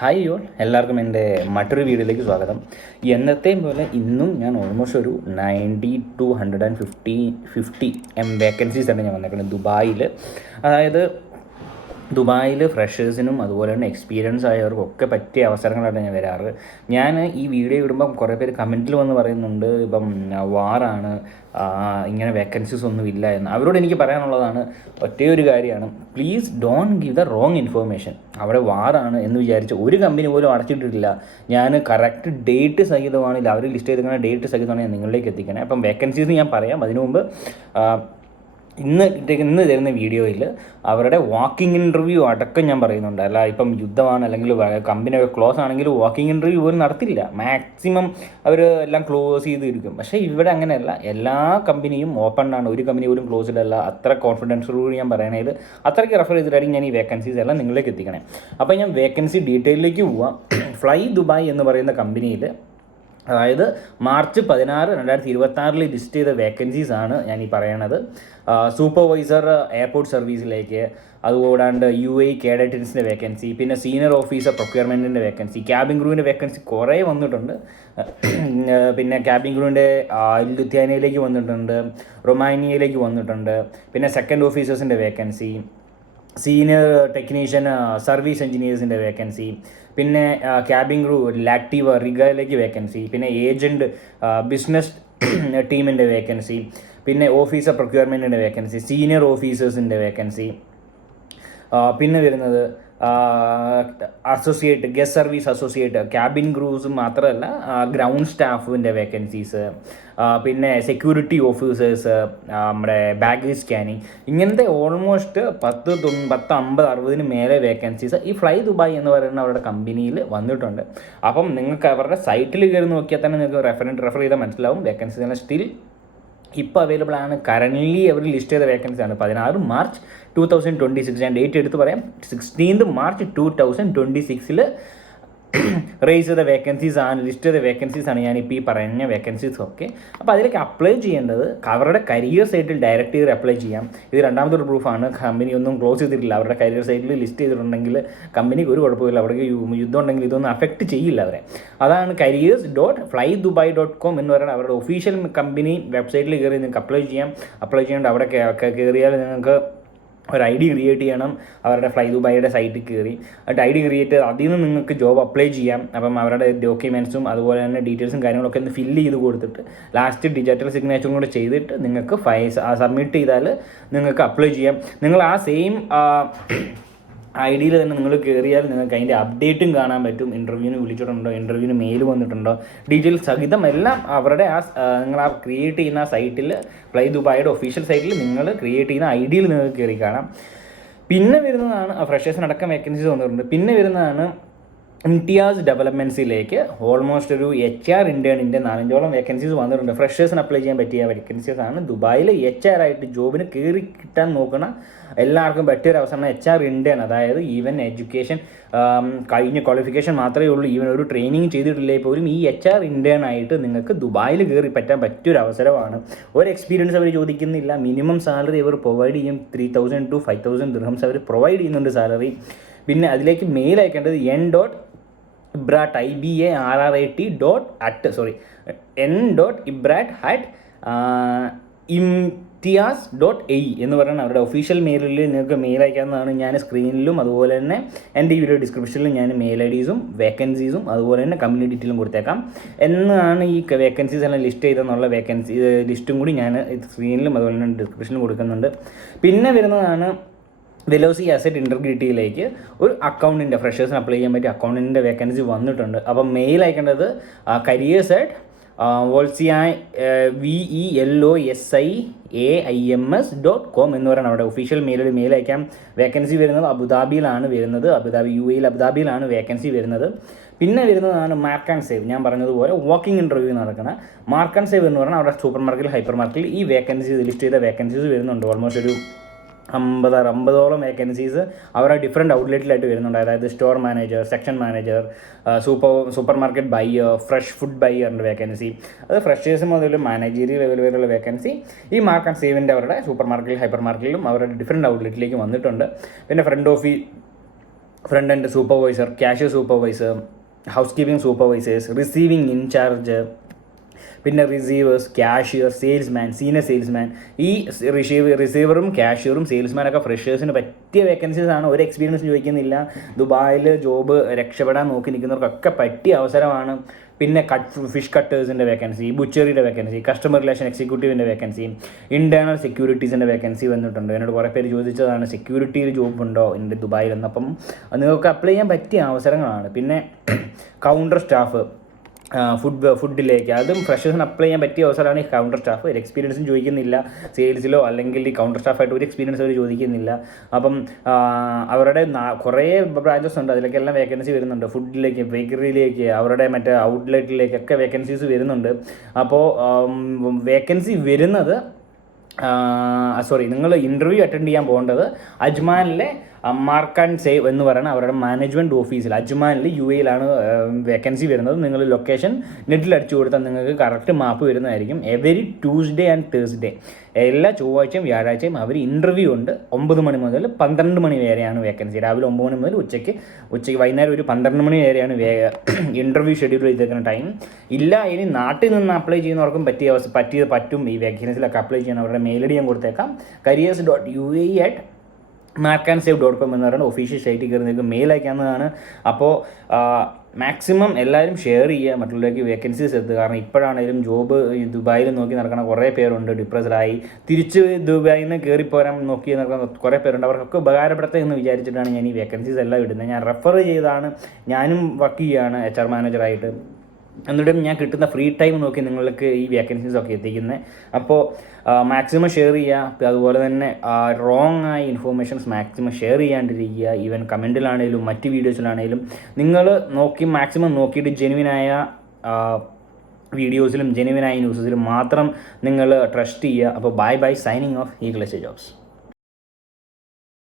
Hi y'all, എല്ലാവർക്കും എൻ്റെ മറ്റൊരു വീഡിയോയിലേക്ക് സ്വാഗതം. എന്നത്തെയും പോലെ ഇന്നും ഞാൻ ഓൾമോസ്റ്റ് ഒരു 90 to 150 വേക്കൻസീസ് തന്നെ ഞാൻ വന്നേക്കുന്നത് ദുബായിൽ. അതായത് ദുബായിൽ ഫ്രഷേഴ്സിനും അതുപോലെ തന്നെ എക്സ്പീരിയൻസ് ആയവർക്കൊക്കെ പറ്റിയ അവസരങ്ങളാണ് ഞാൻ വരാറ്. ഞാൻ ഈ വീഡിയോ ഇടുമ്പം കുറേ പേര് കമൻറ്റിൽ വന്ന് പറയുന്നുണ്ട് ഇപ്പം വാറാണ്, ഇങ്ങനെ വേക്കൻസീസ് ഒന്നും ഇല്ല എന്ന്. അവരോട് എനിക്ക് പറയാനുള്ളതാണ് ഒറ്റേ ഒരു കാര്യമാണ്, please don't give the wrong information. അവിടെ വാറാണ് എന്ന് വിചാരിച്ച് ഒരു കമ്പനി പോലും അടച്ചിട്ടിട്ടില്ല. ഞാൻ കറക്റ്റ് ഡേറ്റ് സഹിതമാണ് അവർ ലിസ്റ്റ് ചെയ്തിരിക്കുന്ന ഡേറ്റ് സഹിതമാണ് ഞാൻ നിങ്ങളിലേക്ക് എത്തിക്കണേ. അപ്പം വേക്കൻസീസ് ഞാൻ പറയാം. അതിനു മുമ്പ് ഇന്ന് തരുന്ന വീഡിയോയിൽ അവരുടെ വാക്കിംഗ് ഇൻ്റർവ്യൂ അടക്കം ഞാൻ പറയുന്നുണ്ട്. അല്ല ഇപ്പം യുദ്ധമാണ് അല്ലെങ്കിൽ കമ്പനിയൊക്കെ ക്ലോസ് ആണെങ്കിൽ വാക്കിംഗ് ഇൻ്റർവ്യൂ പോലും നടത്തില്ല. മാക്സിമം അവർ എല്ലാം ക്ലോസ് ചെയ്തിരിക്കും. പക്ഷേ ഇവിടെ അങ്ങനെയല്ല, എല്ലാ കമ്പനിയും ഓപ്പൺ ആണ്, ഒരു കമ്പനി പോലും ക്ലോസ്ഡ് അല്ല. അത്ര കോൺഫിഡൻസോടുകൂടി ഞാൻ പറയണത്, അത്രയ്ക്ക് റെഫർ ചെയ്തിട്ടായിരിക്കും ഞാൻ ഈ വേക്കൻസീസ് എല്ലാം നിങ്ങളിലേക്ക് എത്തിക്കണേ. അപ്പോൾ ഞാൻ വേക്കൻസി ഡീറ്റെയിലേക്ക് പോവാം. ഫ്ലൈ ദുബായ് എന്ന് പറയുന്ന കമ്പനിയിൽ, അതായത് മാർച്ച് 16, 2026 ലിസ്റ്റ് ചെയ്ത വേക്കൻസീസാണ് ഞാൻ ഈ പറയണത്. സൂപ്പർവൈസർ എയർപോർട്ട് സർവീസിലേക്ക്, അതുകൂടാണ്ട് UAE കേഡറ്റിൻസിൻ്റെ വേക്കൻസി, പിന്നെ സീനിയർ ഓഫീസർ പ്രൊക്യൂർമെൻറ്റിൻ്റെ വേക്കൻസി, ക്യാബിൻ ക്രൂവിൻ്റെ വേക്കൻസി കുറേ വന്നിട്ടുണ്ട്. പിന്നെ ക്യാബിൻ ക്രൂവിൻ്റെ ലുത്യാനയിലേക്ക് വന്നിട്ടുണ്ട്, റൊമാനിയയിലേക്ക് വന്നിട്ടുണ്ട്. പിന്നെ സെക്കൻഡ് ഓഫീസേഴ്സിൻ്റെ വേക്കൻസി, സീനിയർ ടെക്നീഷ്യൻ സർവീസ് എഞ്ചിനീയേഴ്സിൻ്റെ വേക്കൻസി, പിന്നെ ക്യാബിൻ ക്രൂ ലാക്റ്റീവ റിഗയിലേക്ക് വേക്കൻസി, പിന്നെ ഏജൻറ്റ് ബിസിനസ് ടീമിൻ്റെ വേക്കൻസി, പിന്നെ ഓഫീസർ പ്രൊക്യൂർമെൻറ്റിൻ്റെ വേക്കൻസി, സീനിയർ ഓഫീസേഴ്സിൻ്റെ വേക്കൻസി, പിന്നെ വരുന്നത് associate guest service associate cabin crews മാത്രമല്ല ഗ്രൗണ്ട് സ്റ്റാഫിൻ്റെ വേക്കൻസീസ്, പിന്നെ സെക്യൂരിറ്റി ഓഫീസേഴ്സ്, നമ്മുടെ ബാഗേജ് സ്കാനിങ്, ഇങ്ങനത്തെ ഓൾമോസ്റ്റ് 10, 50, 60 മേലെ വേക്കൻസീസ് ഈ ഫ്ലൈ ദുബായ് എന്ന് പറയുന്ന അവരുടെ കമ്പനിയിൽ വന്നിട്ടുണ്ട്. അപ്പം നിങ്ങൾക്ക് അവരുടെ സൈറ്റിൽ കയറി നോക്കിയാൽ തന്നെ നിങ്ങൾക്ക് റെഫർ ചെയ്താൽ മനസ്സിലാവും വേക്കൻസീസ് സ്റ്റിൽ ഇപ്പോൾ അവൈലബിൾ ആണ്. കറൻ്റ്ലി അവർ ലിസ്റ്റ് ചെയ്ത വേക്കൻസി ആണ് 16 മാർച്ച് 2026. ഞാൻ ഡേറ്റ് എടുത്ത് പറയാം, 16 മാർച്ച് 2026 റേസ് ചെയ്ത വേക്കൻസീസ് ആണ്, ലിസ്റ്റ് ചെയ്ത വേക്കൻസീസ് ആണ് ഞാനിപ്പോൾ ഈ പറഞ്ഞ വേക്കൻസീസ് ഒക്കെ. അപ്പോൾ അതിലേക്ക് അപ്ലൈ ചെയ്യേണ്ടത് അവരുടെ കരിയർ സൈറ്റിൽ ഡയറക്റ്റ് ചെയ്ത് അപ്ലൈ ചെയ്യാം. ഇത് രണ്ടാമത്തെ ഒരു പ്രൂഫാണ്, കമ്പനി ഒന്നും ക്ലോസ് ചെയ്തിട്ടില്ല. അവരുടെ കരിയർ സൈറ്റിൽ ലിസ്റ്റ് ചെയ്തിട്ടുണ്ടെങ്കിൽ കമ്പനിക്ക് ഒരു കുഴപ്പമില്ല, അവർക്ക് യുദ്ധം ഉണ്ടെങ്കിൽ ഇതൊന്നും അഫക്റ്റ് ചെയ്യില്ല അവരെ. അതാണ് careers.flydubai.com എന്ന് പറയുന്നത് അവരുടെ ഒഫീഷ്യൽ കമ്പനി വെബ്സൈറ്റിൽ കയറി നിങ്ങൾക്ക് അപ്ലൈ ചെയ്യാം. അപ്ലൈ ചെയ്യേണ്ട അവിടെ കയറിയാൽ നിങ്ങൾക്ക് ഒരു ID ക്രിയേറ്റ് ചെയ്യണം. അവരുടെ ഫ്ലൈ ദുബായിയുടെ സൈറ്റിൽ കയറി എന്നിട്ട് ID ക്രിയേറ്റ് ചെയ്ത് അതിൽ നിന്ന് നിങ്ങൾക്ക് ജോബ് അപ്ലൈ ചെയ്യാം. അപ്പം അവരുടെ ഡോക്യുമെൻറ്റ്സും അതുപോലെ തന്നെ ഡീറ്റെയിൽസും കാര്യങ്ങളൊക്കെ ഒന്ന് ഫില്ല് ചെയ്ത് കൊടുത്തിട്ട് ലാസ്റ്റ് ഡിജിറ്റൽ സിഗ്നേച്ചറും കൂടെ ചെയ്തിട്ട് നിങ്ങൾക്ക് സബ്മിറ്റ് ചെയ്താൽ നിങ്ങൾക്ക് അപ്ലൈ ചെയ്യാം. നിങ്ങൾ ആ സെയിം ID തന്നെ നിങ്ങൾ കയറിയാൽ നിങ്ങൾക്ക് അതിൻ്റെ അപ്ഡേറ്റും കാണാൻ പറ്റും. ഇൻ്റർവ്യൂവിന് വിളിച്ചിട്ടുണ്ടോ, ഇൻ്റർവ്യൂവിന് മെയിൽ വന്നിട്ടുണ്ടോ, ഡീറ്റെയിൽസ് സഹിതം എല്ലാം അവരുടെ നിങ്ങൾ ക്രിയേറ്റ് ചെയ്യുന്ന സൈറ്റിൽ ഫ്ലൈ ദുബായിയുടെ ഒഫീഷ്യൽ സൈറ്റിൽ നിങ്ങൾ ക്രിയേറ്റ് ചെയ്യുന്ന ID നിങ്ങൾക്ക് കയറി കാണാം. പിന്നെ വരുന്നതാണ് ഫ്രഷേഴ്സിനടക്കം വേക്കൻസീസ് വന്നിട്ടുണ്ട്. പിന്നെ വരുന്നതാണ് ഇംതിയാസ് ഡെവലപ്മെൻറ്റ്സിലേക്ക് ഓൾമോസ്റ്റ് ഒരു HR ഇൻറ്റേണിൻ്റെ 4-5 വേക്കൻസീസ് വന്നിട്ടുണ്ട്. ഫ്രഷേഴ്സിന് അപ്ലൈ ചെയ്യാൻ പറ്റിയ വേക്കൻസീസ് ആണ്. ദുബായിൽ HR ആയിട്ട് ജോബിന് കയറി കിട്ടാൻ നോക്കണ എല്ലാവർക്കും പറ്റിയൊരു അവസരമാണ് HR ഇൻറ്റേൺ. അതായത് ഈവൻ എഡ്യൂക്കേഷൻ കഴിഞ്ഞ ക്വാളിഫിക്കേഷൻ മാത്രമേ ഉള്ളൂ, ഈവൻ ഒരു ട്രെയിനിങ് ചെയ്തിട്ടില്ലേ പോലും ഈ HR ഇൻറ്റേൺ ആയിട്ട് നിങ്ങൾക്ക് ദുബായിൽ കയറി പറ്റാൻ പറ്റിയൊരു അവസരമാണ്. ഒരു എക്സ്പീരിയൻസ് അവർ ചോദിക്കുന്നില്ല. മിനിമം സാലറി അവർ പ്രൊവൈഡ് ചെയ്യും. 3000 to 5000 ദിർഹംസ് അവർ പ്രൊവൈഡ് ചെയ്യുന്നുണ്ട് സാലറി. പിന്നെ അതിലേക്ക് മെയിൽ അയക്കേണ്ടത് n.ibrat@imtiaz.ae എന്ന് പറയുന്ന അവരുടെ ഒഫീഷ്യൽ മെയിലിൽ നിങ്ങൾക്ക് മെയിൽ അയക്കാവുന്നതാണ്. ഞാൻ സ്ക്രീനിലും അതുപോലെ തന്നെ എൻ്റെ ഈ വീഡിയോ ഡിസ്ക്രിപ്ഷനിലും ഞാൻ മെയിൽ IDസും വേക്കൻസീസും അതുപോലെ തന്നെ കമ്പനി ഡീറ്റെയിലും കൊടുത്തേക്കാം. എന്നാണ് ഈ വേക്കൻസീസ് എല്ലാം ലിസ്റ്റ് ചെയ്തെന്നുള്ള വേക്കൻസി ലിസ്റ്റും കൂടി ഞാൻ സ്ക്രീനിലും അതുപോലെ തന്നെ ഡിസ്ക്രിപ്ഷനിലും കൊടുക്കുന്നുണ്ട്. പിന്നെ വരുന്നതാണ് വെലോസി അസറ്റ് ഇൻ്റഗ്രിറ്റിയിലേക്ക് ഒരു അക്കൗണ്ടിൻ്റെ ഫ്രഷേഴ്സിന് അപ്ലൈ ചെയ്യാൻ പറ്റിയ അക്കൗണ്ടിൻ്റെ വേക്കൻസി വന്നിട്ടുണ്ട്. അപ്പം മെയിൽ അയക്കേണ്ടത് careers@VELOSIAIMS.com എന്ന് പറയുന്നത് അവിടെ ഒഫീഷ്യൽ മെയിൽ അയക്കാം. വേക്കൻസി വരുന്നത് അബുദാബിയിലാണ് വരുന്നത്. UAE അബുദാബിയിലാണ് വേക്കൻസി വരുന്നത്. പിന്നെ വരുന്നതാണ് മാർക്ക് ആൻഡ് സേവ്. ഞാൻ പറഞ്ഞതുപോലെ വാക്കിംഗ് ഇൻ്റർവ്യൂ നടക്കുന്ന മാർക്ക് ആൻഡ് സേവ് എന്ന് പറഞ്ഞാൽ അവിടെ സൂപ്പർ മാർക്കറ്റിൽ ഹൈപ്പർ മാർക്കറ്റിൽ ഈ വേക്കൻസി ലിസ്റ്റ് ചെയ്ത വേക്കൻസീസ് വരുന്നുണ്ട്. ഓൾമോസ്റ്റ് ഒരു 50-60ഓളം വേക്കൻസീസ് അവരുടെ ഡിഫറെൻറ്റ് ഔട്ട്ലെറ്റിലായിട്ട് വരുന്നുണ്ട്. അതായത് store manager, section manager, super market buyer, fresh food ബയ്യറിൻ്റെ വേക്കൻസി, അത് ഫ്രഷേഴ്സ് മുതൽ മാനേജീരിയൽ ലെവൽ വരെയുള്ള വേക്കൻസി ഈ മാർക്ക് ആൻഡ് സേവിൻ്റെ അവരുടെ സൂപ്പർ മാർക്കറ്റിൽ ഹൈപ്പർ മാർക്കറ്റിലും അവരുടെ ഡിഫറെൻറ്റ് ഔട്ട്ലെറ്റിലേക്ക് വന്നിട്ടുണ്ട്. പിന്നെ front end supervisor, cashier supervisor, house keeping supervisors, receiving incharge, പിന്നെ receivers, cashier, salesman, senior salesman. ഈ റിസീവറും ക്യാഷ്യറും സെയിൽസ്മാനൊക്കെ ഫ്രഷേഴ്സിന് പറ്റിയ വേക്കൻസീസ് ആണ്. ഒരു എക്സ്പീരിയൻസ് ചോദിക്കുന്നില്ല. ദുബായിൽ ജോബ് രക്ഷപ്പെടാൻ നോക്കി നിൽക്കുന്നവർക്കൊക്കെ പറ്റിയ അവസരമാണ്. പിന്നെ ഫിഷ് കട്ടേഴ്സിൻ്റെ വേക്കൻസി, ബുച്ചറിയുടെ വേക്കൻസി, കസ്റ്റമർ റിലേഷൻ എക്സിക്യൂട്ടീവിൻ്റെ വേക്കൻസി, ഇൻറ്റേർണൽ സെക്യൂരിറ്റീസിൻ്റെ വേക്കൻസി വന്നിട്ടുണ്ട്. എന്നോട് കുറേ പേര് ചോദിച്ചതാണ് സെക്യൂരിറ്റിയിൽ ജോബ് ഉണ്ടോ എൻ്റെ ദുബായിൽ എന്ന്. അപ്പം നിങ്ങൾക്ക് അപ്ലൈ ചെയ്യാൻ പറ്റിയ അവസരങ്ങളാണ്. പിന്നെ കൗണ്ടർ സ്റ്റാഫ്, ഫുഡിലേക്ക്, അതും ഫ്രഷേഴ്സിന് അപ്ലൈ ചെയ്യാൻ പറ്റിയ അവസരമാണ് ഈ കൗണ്ടർ സ്റ്റാഫ്. ഒരു എക്സ്പീരിയൻസും ചോദിക്കുന്നില്ല സെയിൽസിലോ, അല്ലെങ്കിൽ ഈ കൗണ്ടർ സ്റ്റാഫായിട്ട് ഒരു എക്സ്പീരിയൻസ് അവർ ചോദിക്കുന്നില്ല. അപ്പം അവരുടെ കുറേ ബ്രാഞ്ചസ് ഉണ്ട്, അതിലേക്കെല്ലാം വേക്കൻസി വരുന്നുണ്ട്. ഫുഡിലേക്ക്, ബേക്കറിയിലേക്ക്, അവരുടെ മറ്റേ ഔട്ട്ലെറ്റിലേക്കൊക്കെ വേക്കൻസീസ് വരുന്നുണ്ട്. അപ്പോൾ വേക്കൻസി വരുന്നത് നിങ്ങൾ ഇൻ്റർവ്യൂ അറ്റൻഡ് ചെയ്യാൻ പോകേണ്ടത് അജ്മാനിലെ മാർക്ക് ആൻഡ് സേവ് എന്ന് പറയുന്ന അവരുടെ മാനേജ്മെൻറ്റ് ഓഫീസിൽ, അജ്മാനിൽ UAE വേക്കൻസി വരുന്നത്. നിങ്ങൾ ലൊക്കേഷൻ നെറ്റിൽ അടിച്ചു കൊടുത്താൽ നിങ്ങൾക്ക് കറക്റ്റ് മാപ്പ് വരുന്നതായിരിക്കും. എവരി ട്യൂസ്ഡേ ആൻഡ് തേഴ്സ്ഡേ, എല്ലാ ചൊവ്വാഴ്ചയും വ്യാഴാഴ്ചയും അവർ ഇൻ്റർവ്യൂ ഉണ്ട്. 9 മണി മുതൽ 12 മണി വരെയാണ് വേക്കൻസി. രാവിലെ 9 മണി മുതൽ ഉച്ചയ്ക്ക് വൈകുന്നേരം ഒരു 12 മണി വരെയാണ് ഇൻ്റർവ്യൂ ഷെഡ്യൂൾ ചെയ്തേക്കുന്ന ടൈം. ഇല്ല, ഇനി നാട്ടിൽ നിന്ന് അപ്ലൈ ചെയ്യുന്നവർക്കും പറ്റും ഈ വേക്കൻസിലൊക്കെ അപ്ലൈ ചെയ്യാൻ. അവരുടെ മെയിൽ ID ഞാൻ കൊടുത്തേക്കാം. careers.uae@markandsave.com എന്ന് പറയുന്ന ഒഫീഷ്യൽ സൈറ്റിൽ കയറി നിങ്ങൾക്ക് മെയിൽ അയക്കാവുന്നതാണ്. അപ്പോൾ മാക്സിമം എല്ലാവരും ഷെയർ ചെയ്യുക, മറ്റുള്ളവർക്ക് വേക്കൻസീസ് എത്തുക. കാരണം ഇപ്പോഴാണെങ്കിലും ജോബ് ദുബായിൽ നോക്കി നടക്കുന്ന കുറേ പേരുണ്ട്, ഡിപ്രസ്ഡായി തിരിച്ച് ദുബായിൽ നിന്ന് കയറിപ്പോരാൻ നോക്കി നടക്കുന്ന കുറേ പേരുണ്ട്. അവർക്കൊക്കെ ഉപകാരപ്പെടുത്തുക എന്ന് വിചാരിച്ചിട്ടാണ് ഞാൻ ഈ വേക്കൻസീസ് എല്ലാം ഇടുന്നത്. ഞാൻ റെഫർ ചെയ്താണ്, ഞാനും വർക്ക് ചെയ്യുകയാണ് HR മാനേജറായിട്ട്. എന്നിട്ടും ഞാൻ കിട്ടുന്ന ഫ്രീ ടൈം നോക്കി നിങ്ങൾക്ക് ഈ വേക്കൻസീസൊക്കെ എത്തിക്കുന്നത്. അപ്പോൾ മാക്സിമം ഷെയർ ചെയ്യുക. അതുപോലെ തന്നെ റോങ് ആയ ഇൻഫോർമേഷൻസ് മാക്സിമം ഷെയർ ചെയ്യാണ്ടിരിക്കുക. ഈവൻ കമൻറ്റിലാണെങ്കിലും മറ്റ് വീഡിയോസിലാണെങ്കിലും നിങ്ങൾ മാക്സിമം നോക്കിയിട്ട് ജെനുവിനായ വീഡിയോസിലും ജെനുവിനായ ന്യൂസിലും മാത്രം നിങ്ങൾ ട്രസ്റ്റ് ചെയ്യുക. അപ്പോൾ bye signing off eagle jobs.